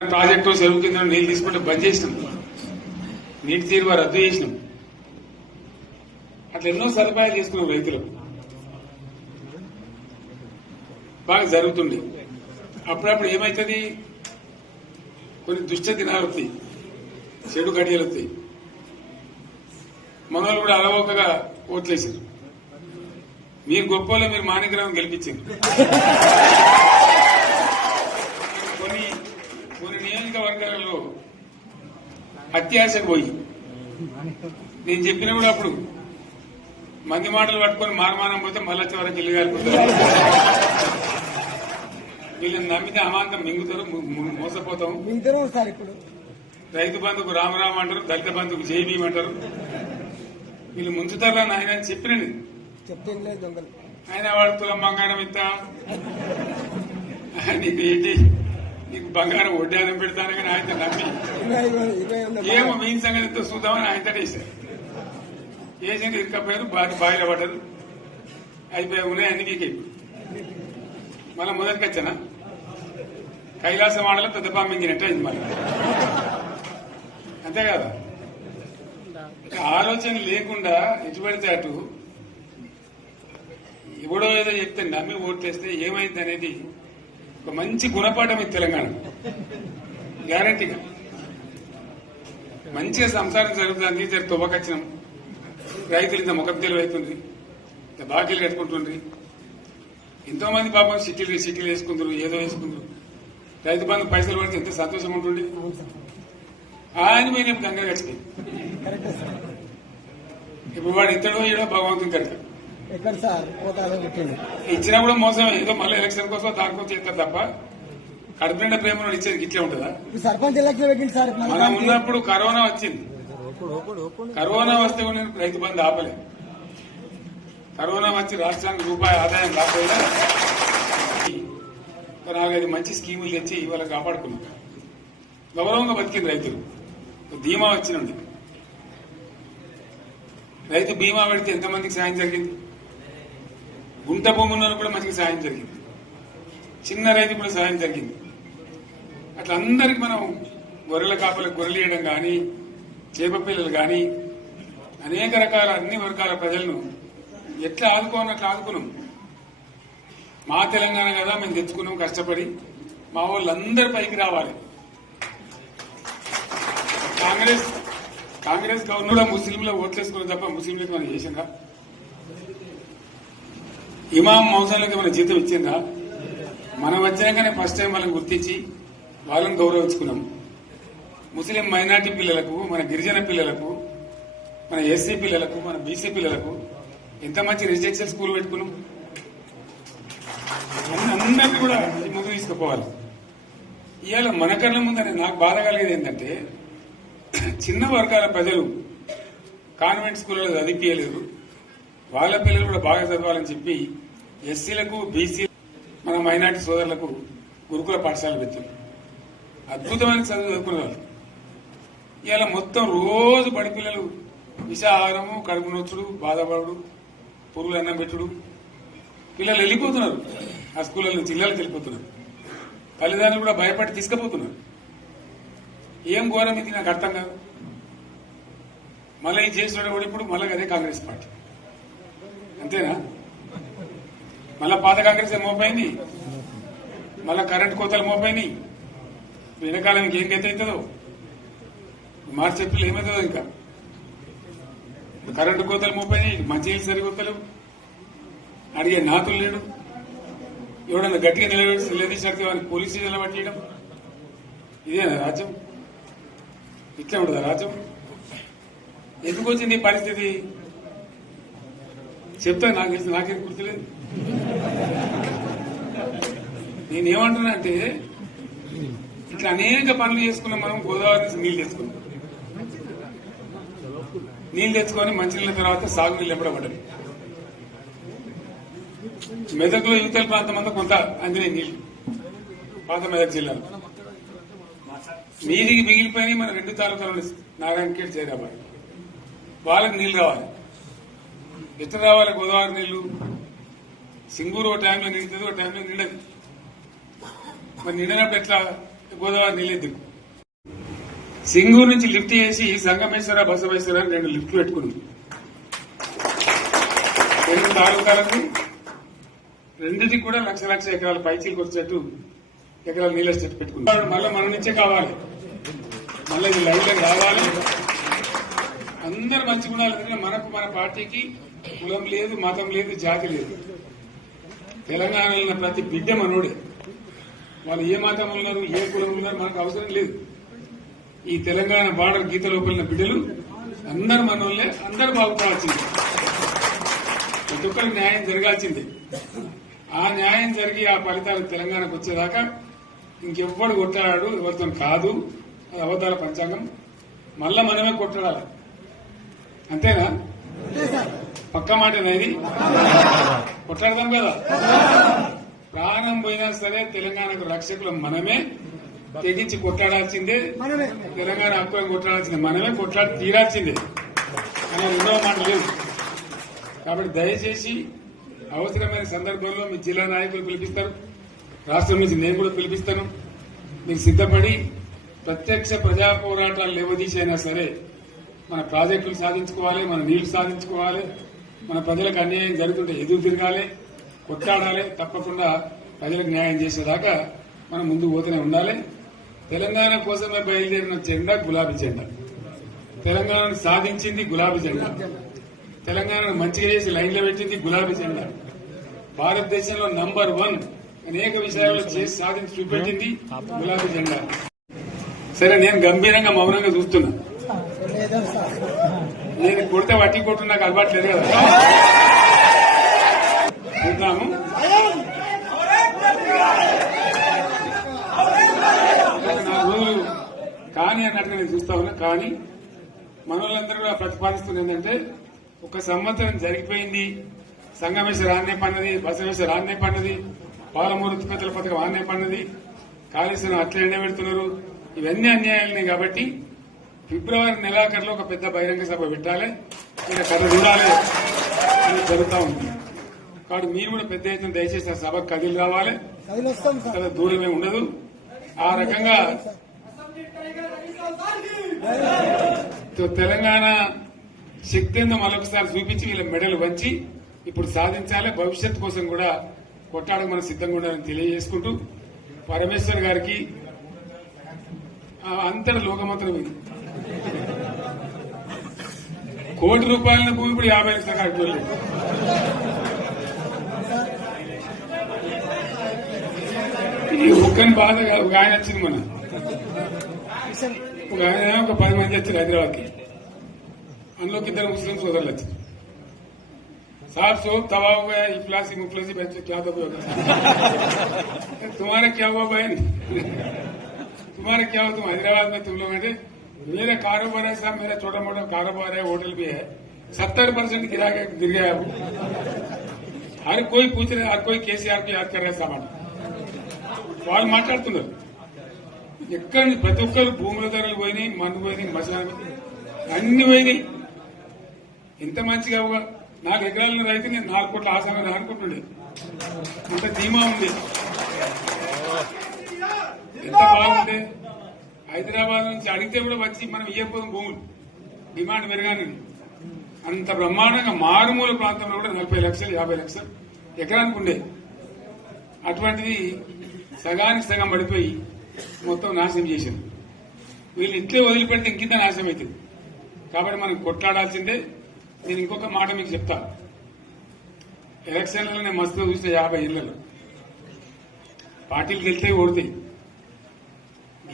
Project చెరువు కింద నీళ్లు తీసుకుంటే బంద్ చేసినాం, నీటి తీరువ రద్దు చేసినాం. అట్లా ఎన్నో సదుపాయాలు చేసుకున్నాం. రైతులు బాగా జరుగుతుంది. అప్పుడప్పుడు ఏమవుతుంది, కొన్ని దుష్ట దినాలు వస్తాయి, చెడు గడియలు వస్తాయి. మనోళ్ళు కూడా అలవోకగా ఓట్లేసారు. మీరు గొప్పలో మీరు మాణిగ్రహం గెలిపించారు. కొన్ని నియోజకవర్గాలలో అత్యాశకు పోయి నేను చెప్పిన కూడా అప్పుడు మంది మాటలు పట్టుకొని మారమానం పోతే మళ్ళా చివరికి ఇల్లు కాలిపోతారు. వీళ్ళని నమ్మితే అమాంతం మింగుతారు, మోసపోతాం. రైతు బంధుకు రామరామ అంటారు, దళిత బంధుకు జైబీం అంటారు. వీళ్ళు ముంచుతారా ఆయన చెప్పిన ఆయన వాడు తులం బంగారం ఇస్తా, నీకు ఏంటి, నీకు బంగారం వడ్డానం పెడతాను కానీ ఆయన నమ్మి ఏమో మీ సంగతితో చూద్దామని ఆయనతో వేశారు. వేసింది ఇరుకపోయారు, బాయిలో పడ్డారు, అయిపోయి ఉన్నాయి అన్ని వీకే. మళ్ళీ మొదటికి వచ్చానా కైలాసం ఆడలో పెద్ద పామింగినట్టు అయింది. మళ్ళీ అంతే కదా, ఆలోచన లేకుండా ఎటు పడితే అటు ఎవడో ఏదో చెప్తే నమ్మి ఓట్లేస్తే ఏమైంది అనేది ఒక మంచి గుణపాఠం ఇది తెలంగాణ. గ్యారంటీగా మంచిగా సంసారం జరుగుతుంది. జర తువ్వకొచ్చినాం, రైతులు ఇంత ముఖం తెలివైతుంది, ఇంత బాకీలు కట్టుకుంటుండ్రి. ఎంతో మంది పాపం సిటీలు వేసుకుందరు, ఏదో వేసుకుందరు. రైతు బంధు పైసలు పడితే ఎంత సంతోషం ఉంటుంది. ఆయన మీద గంగ గడిచిపోయి ఇప్పుడు వాడు ఇతడో ఏడో భగవంతుని కరెక్ట్ ఇచ్చినప్పుడు మోసమే. ఏదో మళ్ళీ ఎలక్షన్ కోసం దానికోసం చేస్తారు తప్ప కడుపునిండా ప్రేమ ఇచ్చేది ఇట్లే ఉంటుందా? సర్పంచ్ ఎలక్షన్ పెట్టింది సార్. మనం ఉన్నప్పుడు కరోనా వచ్చింది. కరోనా వస్తే కూడా నేను రైతు బంధు ఆపలేదు. కరోనా వచ్చి రాష్ట్రానికి రూపాయి ఆదాయం రాకపోయినా 4-5 మంచి స్కీములు తెచ్చి ఇవాళ కాపాడుకున్నాం. గౌరవంగా బతికింది రైతులు. బీమా వచ్చినండి, రైతు బీమా పెడితే ఎంతమందికి సాయం జరిగింది. గుంట భూములను కూడా మంచిగా సాయం జరిగింది. చిన్న రైతు కూడా సాయం జరిగింది. అట్లా అందరికి మనం గొర్రెల కాపలకు గొర్రెలు ఇవ్వడం కానీ, చేప పిల్లలు కానీ, అనేక రకాల అన్ని వర్గాల ప్రజలను ఎట్లా ఆదుకోవాలని అట్లా ఆదుకున్నాం. మా తెలంగాణ కదా మేము తెచ్చుకున్నాం కష్టపడి. మా వాళ్ళందరి పైకి రావాలి. కాంగ్రెస్ గవర్నర్ ముస్లింలో ఓట్లేసుకున్న తప్ప ముస్లింలకు మనం చేసిందా? ఇమాం మౌసాలకి మన జీతం ఇచ్చిందా? మనం వచ్చినాకనే ఫస్ట్ టైం వాళ్ళని గుర్తించి వాళ్ళని గౌరవించుకున్నాం. ముస్లిం మైనార్టీ పిల్లలకు, మన గిరిజన పిల్లలకు, మన ఎస్సీ పిల్లలకు, మన బీసీ పిల్లలకు ఎంత మంచి రెసిడెన్షియల్ స్కూల్ పెట్టుకున్నాం. అందరినీ కూడా ముందు తీసుకుపోవాలి. ఇవాళ మన కళ్ళ ముందని నాకు బాధ కలిగేది ఏంటంటే, చిన్న వర్గాల ప్రజలు కాన్వెంట్ స్కూళ్ళలో చదివించలేరు, వాళ్ళ పిల్లలు కూడా బాగా చదవాలని చెప్పి ఎస్సీలకు, బీసీ, మన మైనార్టీ సోదరులకు గురుకుల పాఠశాలలు పెట్టారు. అద్భుతమైన చదువు చదువుకునేవాళ్ళు. ఇవాళ మొత్తం రోజు బడి పిల్లలు విషాహారము, కడుపు నొచ్చుడు, బాధపడు, పురుగులు అన్నం పెట్టుడు. పిల్లలు వెళ్ళిపోతున్నారు ఆ స్కూళ్ళ నుంచి, ఇళ్ళకి వెళ్ళిపోతున్నారు. తల్లిదండ్రులు కూడా భయపడి తీసుకుపోతున్నారు. ఏం ఘోరం ఇది నాకు అర్థం కాదు. మళ్ళీ ఇది చేసిన కూడా ఇప్పుడు మళ్ళీ అదే కాంగ్రెస్ పార్టీ అంతేనా? మళ్ళా పాత కాంగ్రెస్ మోపైంది, మళ్ళా కరెంట్ కోతలు మోపైనాయి. వెనకాలం ఇంకేం గత అవుతుందో, మార్చి ఏప్రిల్ ఏమవుతుందో. ఇంకా కరెంటు కోతలు మోపైనాయి, మంచినీళ్ళు సరికొత్తలు, అడిగే నాతులు లేడు. ఎవడన్నా గట్టిగా నిలదీసినట్టు వారికి పోలీసు నిలబట్టేయడం. ఇదేనా రాజ్యం? ఇట్లా ఉండదా రాజ్యం? ఎందుకు వచ్చింది ఈ పరిస్థితి చెప్తా. నాకు తెలిసి నాకేం గుర్తులేదు. నేనేమంటున్నా అంటే, ఇట్లా అనేక పనులు చేసుకున్నాం మనం. గోదావరి నుంచి నీళ్లు తెచ్చుకున్నాం, నీళ్లు తెచ్చుకొని మంచినీళ్ళ తర్వాత సాగునీళ్ళు ఎంపడబడ్డాయి. మెదక్లో యువతల ప్రాంతం అంతా కొంత అందినే నీళ్లు, పాత మెదక్ జిల్లాలో. నీటికి మిగిలిపోయినాయి మన 2 తాలూకాలు, నారాయణఖేడ్, జైరాబాద్. వాళ్ళకి నీళ్లు కావాలి. ఎట్లా రావాలి గోదావరి నీళ్లు? సింగూరు ఒక టైంలో నిండుతుంది, ఒక టైంలో నిండదు. మరి నిండినప్పుడు ఎట్లా గోదావరి నీళ్ళే దిక్కు. సింగూరు నుంచి లిఫ్ట్ చేసి సంగమేశ్వర బసవేశ్వర అని 2 లిఫ్ట్లు పెట్టుకున్నాం. 2 తాలూకాలకు రెండింటికి కూడా లక్ష ఎకరాల పైచీలకు వచ్చేట్టు ఎకరాల నీళ్ళ చెట్టు పెట్టుకున్నాం. మళ్ళీ మన నుంచే కావాలి, మళ్ళీ ఇది లైన్లోకి రావాలి. అందరు మంచిగా ఉండాలి. ఎందుకంటే మనకు మన పార్టీకి కులం లేదు, మతం లేదు, జాతి లేదు. తెలంగాణలో ఉన్న ప్రతి బిడ్డ మనోడే. వాళ్ళు ఏ మతం ఉన్నారు, ఏ కులం ఉన్నారు మనకు అవసరం లేదు. ఈ తెలంగాణ బార్డర్ గీత లోపలిన బిడ్డలు అందరు మనోళ్ళే, అందరు బాగుపడాల్సిందే. ప్రతి ఒక్కరికి న్యాయం జరగాల్సిందే. ఆ న్యాయం జరిగి ఆ ఫలితాలు తెలంగాణకు వచ్చేదాకా ఇంకెవ్వడు కొట్టాడు, ఎవరితో కాదు. అది అబద్దాల పంచాంగం. మళ్ళా మనమే కొట్టాడాలి. అంతేనా? పక్క మాట అనేది కొట్లాడదాం కదా. ప్రాణం పోయినా సరే తెలంగాణకు రక్షకులు మనమే. తెగించి కొట్లాడాల్సిందే. తెలంగాణ హక్కులను కొట్లాడాల్సిందే. మనమే కొట్లాడి తీరాల్సిందే. కానీ రెండవ మాట లేదు. కాబట్టి దయచేసి అవసరమైన సందర్భంలో మీ జిల్లా నాయకులు పిలిపిస్తారు, రాష్ట్రం నుంచి నేను కూడా పిలిపిస్తాను. మీరు సిద్దపడి ప్రత్యక్ష ప్రజా పోరాటాలు లేవదీసైనా సరే మన ప్రాజెక్టులు సాధించుకోవాలి, మన నీళ్లు సాధించుకోవాలి, మన ప్రజలకు అన్యాయం జరుగుతుంటే ఎదురు తిరగాలి, కొట్లాడాలి. తప్పకుండా ప్రజలకు న్యాయం చేసేదాకా మనం ముందు పోతూనే ఉండాలి. తెలంగాణ కోసమే బయలుదేరిన జెండా గులాబీ జెండా. తెలంగాణను సాధించింది గులాబీ జెండా. తెలంగాణను మంచిగా చేసి లైన్లో పెట్టింది గులాబీ జెండా. భారతదేశంలో నంబర్ 1 అనేక విషయాల్లో చేసి సాధించి చూపెట్టింది గులాబీ జెండా. సరే, నేను గంభీరంగా మౌనంగా చూస్తున్నా. నేను కొడితే వట్టి కొట్టు నాకు అలవాట్లేదు కదా. చూద్దాము. రోజులు కానీ అన్నట్టుగా నేను చూస్తా ఉన్నా. కానీ మనోళ్ళందరూ కూడా ప్రతిపాదిస్తున్న ఏంటంటే, 1 సంవత్సరం జరిగిపోయింది. సంగమేశ్వర ఆన్నే పన్నది, బసవేశ్వర ఆన్నే పన్నది, పాలమూరు ఉత్పత్తుల పథకం ఆన్నే పన్నది, కాళేశ్వరం అట్లే ఎండబెడుతున్నారు. ఇవన్నీ అన్యాయాలనే. కాబట్టి ఫిబ్రవరి నెలాఖరులో ఒక పెద్ద బహిరంగ సభ పెట్టాలి, ఇక్కడ కథ చూడాలి అని జరుగుతూ ఉంది. కాబట్టి మీరు కూడా పెద్ద ఎత్తున దయచేసి ఆ సభకు కదిలి రావాలి. చాలా దూరమే ఉండదు. ఆ రకంగా తెలంగాణ శక్తి ఏందో మరొకసారి చూపించి వీళ్ళ మెడలు వంచి ఇప్పుడు సాధించాలి. భవిష్యత్ కోసం కూడా కొట్టాడకు మనం సిద్ధంగా ఉండాలని తెలియజేసుకుంటూ, పరమేశ్వర్ గారికి అంతటి లోకమంత్రం ఇది. ₹1,00,00,000 భూమి ఇప్పుడు 50 లక్షల కట్టుకోలేదు. ఈ ఒక్కని బాధ ఒక ఆయన వచ్చింది. మన ఒక ఆయన ఒక 10 మంది వచ్చారు హైదరాబాద్కి. అందులోకి 2 ముస్లిం సోదరులు వచ్చారు. साहब सोप तवा हो गया, इफलासी मुफलासी बच्चे क्या दबे होगा. तुम्हारा क्या हुआ बहन, तुम्हारा क्या हुआ? तुम हैदराबाद में तुम लोग हैं. मेरा कारोबार है साहब, मेरा छोटा मोटा कारोबार है, होटल भी है. 70% गिर गया. हर कोई पूछ रहे, हर कोई केसीआर को याद कर रहे सामान. వాళ్ళు మాట్లాడుతున్నారు. ఎక్కడ ప్రతి ఒక్కరు భూముల ధరలు పోయినాయి, మందు పోయినాయి, మసాలా అన్ని పోయినాయి. ఎంత మంచిగా 4 ఎకరాల రైతు నేను 4 కోట్ల ఆసామని అనుకుంటుండే. అంత ధీమా ఉంది. ఎంత బాగుంటే హైదరాబాద్ నుంచి అడిగితే కూడా వచ్చి మనం ఇయ్యకపోదాం భూములు, డిమాండ్ పెరగానే. అంత బ్రహ్మాండంగా మారుమూల ప్రాంతంలో కూడా 40 లక్షలు 50 లక్షలు ఎకరానికి ఉండే. అటువంటిది సగానికి సగం పడిపోయి మొత్తం నాశనం చేశారు. వీళ్ళు ఇట్లే వదిలిపెడితే ఇంకింత నాశనం అవుతుంది. కాబట్టి మనం కొట్లాడాల్సిందే. నేను ఇంకొక మాట మీకు చెప్తా. ఎలక్షన్లలో నేను మస్తుగా చూస్తే 50 ఇళ్లలో పార్టీలు గెలితే ఓడితాయి.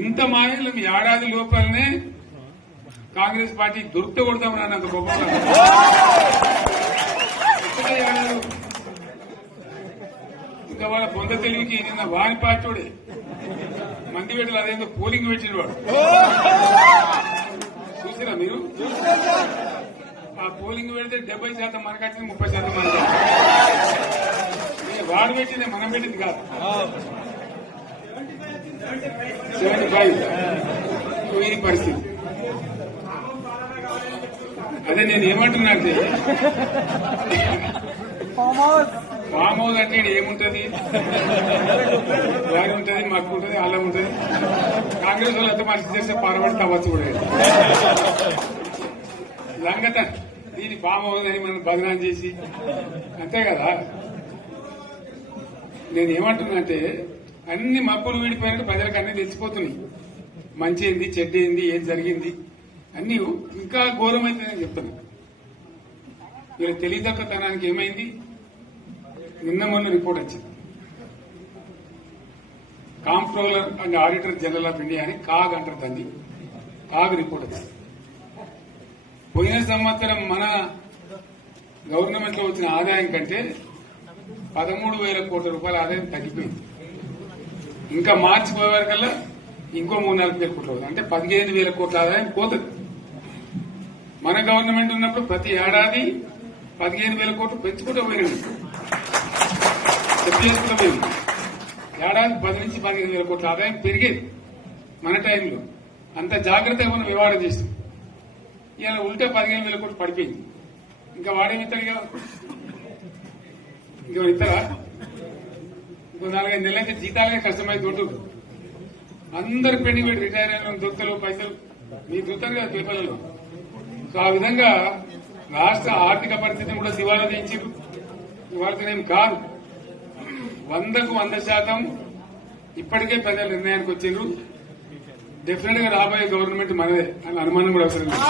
ఇంత మాయలు ఏడాది లోపలనే కాంగ్రెస్ పార్టీ దొరికితే కొడతాం రానంత గొప్పగా. ఇంకా వాళ్ళ పొంద తెలివికి నిన్న వారి పార్టీడే మంది పెట్టలు అదేందో పోలింగ్ పెట్టిన వాడు చూసిరా మీరు? ఆ పోలింగ్ పెడితే 70% మనకు వచ్చింది, 30% మనకి. వాడు పెట్టింది మనం పెట్టింది కాదు. 75 ఈ పరిస్థితి. అదే నేను ఏమంటున్నా అంటే ఫామ్ హౌస్ అంటే ఈడ ఏముంటది, వారి ఉంటది, మక్కు ఉంటది, అల్లం ఉంటది. కాంగ్రెస్ వాళ్ళు ఎంత మంచి చేస్తే పారబడి తవ్వచ్చు కూడా లంగత దీన్ని ఫామ్ హౌస్ అని మనం బదనాం చేసి అంతే కదా. నేను ఏమంటున్నా అంటే అన్ని మప్పులు వీడిపోయినట్టు ప్రజలకు అన్ని తెలిసిపోతున్నాయి. మంచి ఏంది, చెడ్డ ఏంది, ఏం జరిగింది అన్ని ఇంకా ఘోరమైందని చెప్తున్నా. వీళ్ళ తెలియదక్కతనానికి ఏమైంది, నిన్న మొన్న రిపోర్ట్ వచ్చింది. Comptroller and auditor general of India అని కాగ్ అంటారు దాన్ని. కాగ్ రిపోర్ట్ వచ్చింది. పోయిన సంవత్సరం మన గవర్నమెంట్ లో వచ్చిన ఆదాయం కంటే 13,000 కోట్ల రూపాయల ఆదాయం తగ్గిపోయింది. ఇంకా మార్చి పోయేవారికల్లా ఇంకో 3-4 కోట్ల రూపాయలు అంటే 15,000 కోట్ల ఆదాయం పోతుంది. మన గవర్నమెంట్ ఉన్నప్పుడు ప్రతి ఏడాది 15,000 కోట్లు పెంచుకుంటూ పోయినాడు. చెప్పేసుకుంటూ పోయింది. ఏడాది 10 నుంచి 15,000 కోట్ల ఆదాయం పెరిగేది మన టైంలో. అంత జాగ్రత్తగా మనం వ్యవహారం చేస్తాం. ఇలా ఉల్టా 15,000 కోట్లు పడిపోయింది. ఇంకా వాడేమిస్తాడుగా, ఇంకో ఇస్తారా? ఇంకో 4-5 నెలలైతే జీతాలే కష్టమైంది. దొడ్డు అందరు పెండింగ్ పెట్టి రిటైర్ అయిన దొత్తలు పైసలు మీకు దొరుకుతారు కదా పేపర్లలో. సో ఆ విధంగా రాష్ట్ర ఆర్థిక పరిస్థితిని కూడా దివాలా తీయించారు. ఇవాళనేం కాదు, 100కు 100% ఇప్పటికే ప్రజల నిర్ణయానికి వచ్చారు. డెఫినెట్ గా రాబోయే గవర్నమెంట్ మనదే అని అనుమానం కూడా అవసరం లేదు.